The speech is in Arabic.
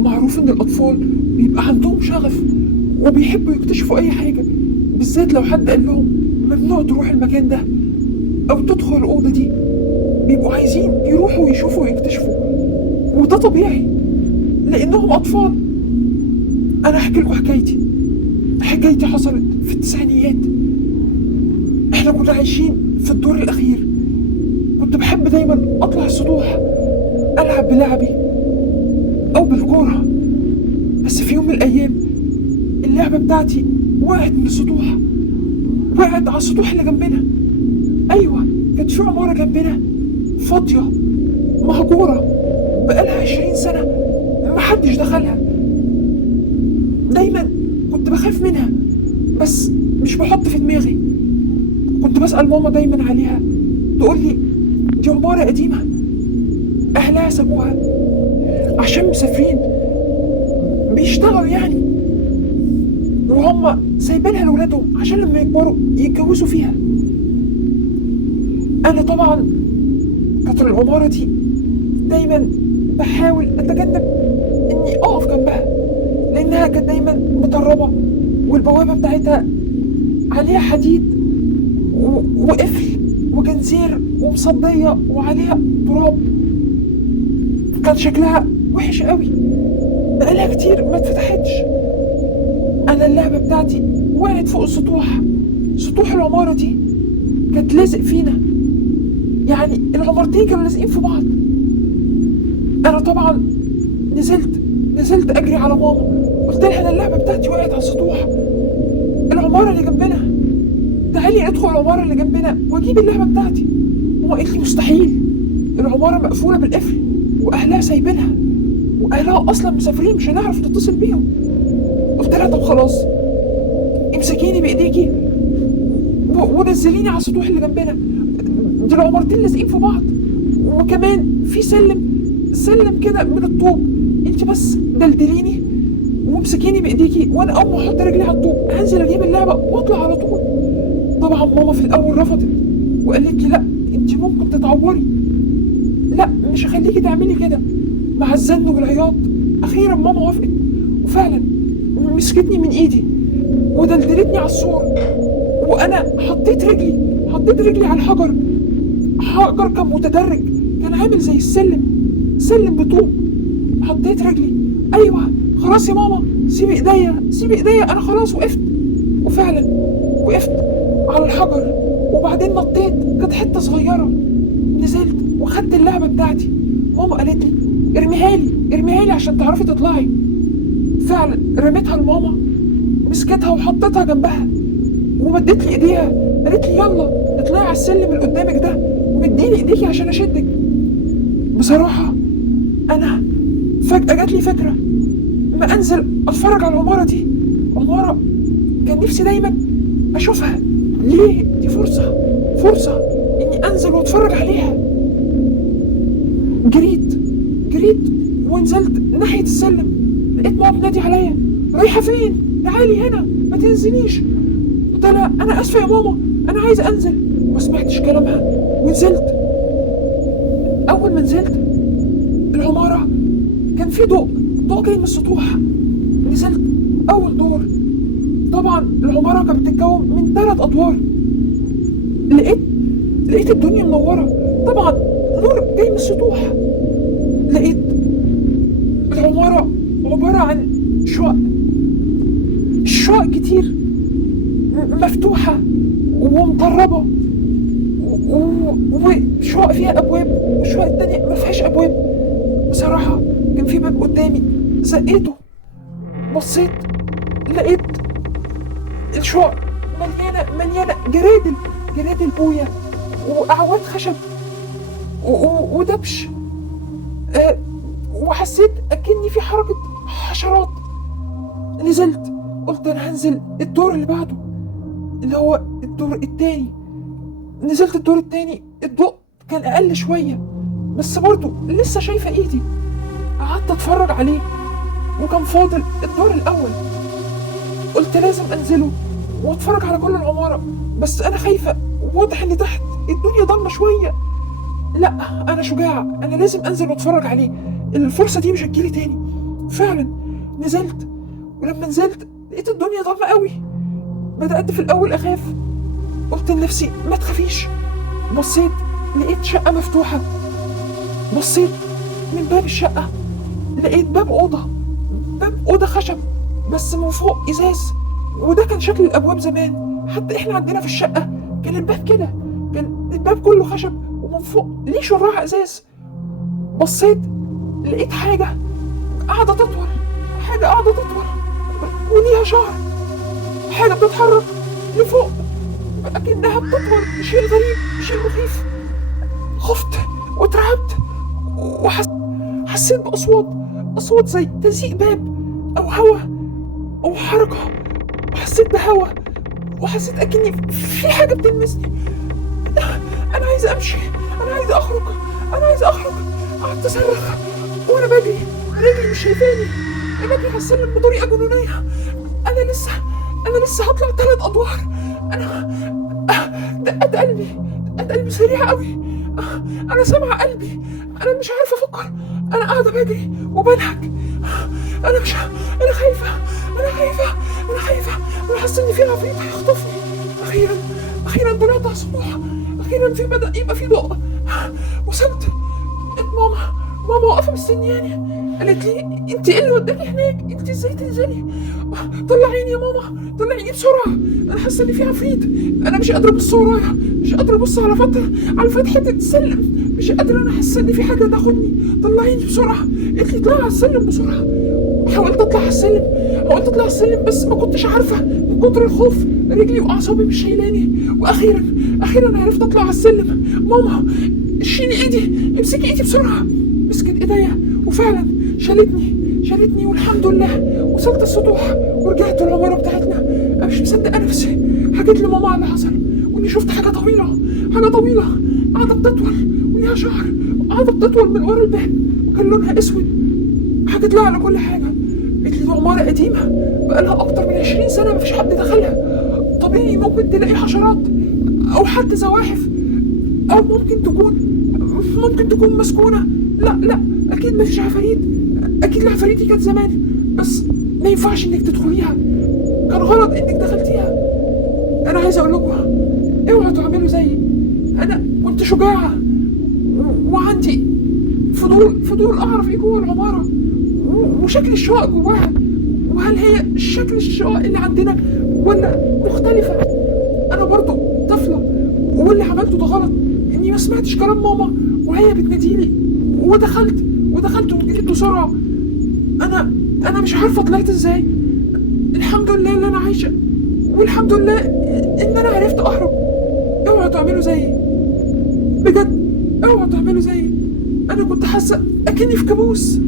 معروف ان الاطفال بيبقى عندهم شغف وبيحبوا يكتشفوا اي حاجة، بالذات لو حد قال لهم ممنوع تروح المكان ده او تدخل الأوضة دي، بيبقوا عايزين يروحوا ويشوفوا ويكتشفوا. وده طبيعي لانهم اطفال. انا احكي لكم حكايتي حصلت في التسعينيات. احنا كنا عايشين في الدور الاخير. كنت بحب دايما اطلع السطوح العب بلعبي او بالكوره، بس في يوم من الايام اللعبه بتاعتي وقعت من السطوح، وقعت على السطوح اللي جنبنا. ايوه، كانت في عماره جنبنا فاضيه مهجوره بقالها 20 سنه محدش دخلها. دايما كنت بخاف منها بس مش بحط في دماغي. كنت بسأل ماما دايما عليها، تقولي دي عمارة قديمة أهلها سابوها عشان مسافرين بيشتغلوا يعني، وهم سايبينها لولادهم عشان لما يكبروا يتجوزوا فيها. أنا طبعا كتر العمارة دي دايما بحاول أتجنب إني أقف جنبها، لأنها كانت دايما مطربة والبوابة بتاعتها عليها حديد وقفل وجنزير ومصدية وعليها تراب. كان شكلها وحش قوي، بقالها كتير ما اتفتحتش. أنا اللعبة بتاعتي وقعت فوق سطوح العمارة دي كانت لازق فينا، يعني العمارتين كانوا لازقين في بعض. أنا طبعا نزلت أجري على ماما، قلت لها أنا اللعبة بتاعتي وقعت على السطوح العمارة اللي جنبنا، تعالي ادخل العمارة اللي جنبنا واجيب اللعبة بتاعتي. ماما قالت لي مستحيل، العمارة مقفولة بالقفل وأهلها سايبينها، وأهلها أصلا مسافرين مش هنعرف نتصل بيهم. قلت لها طب خلاص، امسكيني بإيديكي ونزليني على السطوح اللي جنبنا، دي العمارتين لازقين في بعض، وكمان في سلم كده من الطوب، انت بس دلدليني وامسكيني بايديكي، وانا اول ما احط رجلي على الطوب هنزل اجيب اللعبه واطلع على طول. طبعا ماما في الاول رفضت وقالت لي لا انت ممكن تتعوري، لا مش هخليكي تعملي كده. مع الزن والعياط اخيرا ماما وافقت، وفعلا مسكتني من ايدي ودلدلتني على السور، وانا حطيت رجلي على الحجر. حجر كان متدرج، كان عامل زي سلم بطوب. حطيت رجلي، ايوه خلاص يا ماما سيبي ايديا انا خلاص وقفت. وفعلا وقفت على الحجر، وبعدين نطيت، كانت حته صغيره، نزلت وخدت اللعبه بتاعتي. ماما قالت لي ارميها لي عشان تعرفي تطلعي. فعلا رميتها لماما، مسكتها وحطيتها جنبها ومدت لي ايديها، قالت لي يلا اطلعي على السلم اللي قدامك ده ومديني ايديكي عشان اشدك. بصراحه انا فجاه جات لي فكره ما انزل اتفرج على العماره دي. عماره كان نفسي دايما اشوفها، ليه دي فرصه اني انزل واتفرج عليها. جريت ونزلت ناحيه السلم، لقيت ماما بتنادي عليا رايحه فين؟ تعالي هنا ما تنزليش. قلت لها انا اسفه يا ماما انا عايزه انزل، وما سمعتش كلامها ونزلت. اول ما نزلت العماره كان في ضوء جاي من السطوح. نزلت اول دور، طبعا العماره كانت بتتكون من 3 ادوار. لقيت الدنيا منوره، طبعا نور جاي من السطوح. لقيت العماره عباره عن شقق كتير مفتوحه ومطربه، وشقق فيها ابواب والشقق التانية ما فيهاش ابواب. بصراحه كان في باب قدامي زقيته، بصيت لقيت الشقق مليانه جرادل بويا واعواد خشب ودبش. وحسيت اكني في حركه حشرات. نزلت قلت انا هنزل الدور اللي بعده اللي هو الدور التاني. نزلت الدور التاني، الضوء كان اقل شويه بس برضه لسه شايفه ايدي. قعدت اتفرج عليه وكان فاضل الدور الاول. قلت لازم انزله واتفرج على كل العماره، بس انا خايفه، واضح ان تحت الدنيا ضلمه شويه. لا انا شجاعه، انا لازم انزل واتفرج عليه، الفرصه دي مش هتجيلي تاني. فعلا نزلت، ولما نزلت لقيت الدنيا ضلمة قوي. بدأت في الأول أخاف، قلت لنفسي ما تخافيش. بصيت لقيت شقة مفتوحة، بصيت من باب الشقة لقيت باب أوضة خشب بس من فوق إزاز. وده كان شكل الأبواب زمان، حتى إحنا عندنا في الشقة كان الباب كده، كان الباب كله خشب ومن فوق ليه شراع إزاز. بصيت لقيت حاجة قاعدة تطول، وليها شعر، حاجة بتتحرك لفوق أكنها بتطول. شيء غريب، شيء مخيف. خفت واترعبت وحسيت بأصوات زي تزيق باب أو هوا أو حركة، وحسيت بهوا، وحسيت أكني في حاجة بتلمسني. أنا عايزة أمشي، أنا عايزة أخرج. قعدت أصرخ وأنا بجري، رجلي مش شايفاني، بجري على السلم بطريقة جنونية. أنا لسه هطلع 3 أدوار. دقات قلبي سريعة قوي. أنا سامعة قلبي، أنا مش عارفة أفكر. أنا قاعدة بجري وبنهج. أنا خايفة. أنا حاسة إن في عفريت هيخطفني. أخيرا طلعت على السطوح. أخيرا بدأ يبقى في ضوء. وصلت. ماما واقفة مستنياني، قالت لي انت ايه اللي وداكي هناك؟ انت ازاي تنزلي؟ طلعيني يا ماما، طلعيني بسرعة، انا حاسة ان في عفريت. انا مش قادرة ابص ورايا، مش قادرة ابص على فتحة السلم، مش قادرة. انا حاسة ان في حاجة تاخدني، طلعيني بسرعة. قالت لي اطلعي على السلم بسرعة. حاولت اطلع على السلم بس ما كنتش عارفة من كتر الخوف، رجلي واعصابي مش شايلاني. واخيرا عرفت اطلع على السلم. ماما شيلي ايدي، امسكي ايدي بسرعة. مسكت ايديا وفعلا شالتني والحمد لله وصلت السطوح ورجعت العمارة بتاعتنا. انا مش مصدقة نفسي. حكيت لماما على اللي حصل، واني شفت حاجة طويلة قاعدة بتطول وليها شعر، قاعدة بتطول من ورا الباب وكان لونها اسود. حكيت لها على كل حاجة. قالت لي دي عمارة قديمة بقالها اكتر من 20 سنة مفيش حد دخلها. طبيعي ممكن تلاقي حشرات او حتى زواحف، او ممكن تكون مسكونة. لا اكيد مفيش عفاريت، اكيد العفاريت دي كانت زمان، بس ما ينفعش انك تدخليها، كان غلط انك دخلتيها. انا عايز اقول لكم اوعوا تعملوا زيي. انا كنت شجاعة وعندي فضول اعرف ايه جوه العمارة وشكل الشقق جواها، وهل هي شكل الشقق اللي عندنا ولا مختلفة. انا برضو طفلة، واللي عملته ده غلط، اني ما سمعتش كلام ماما وهي بتناديلي ودخلت وجريت بسرعة. انا مش عارفة طلعت ازاي. الحمد لله ان انا عايشة، والحمد لله ان انا عرفت اهرب. اوعوا تعملوا زيي بجد، اوعوا تعملوا زيي. انا كنت حاسة اكني في كابوس.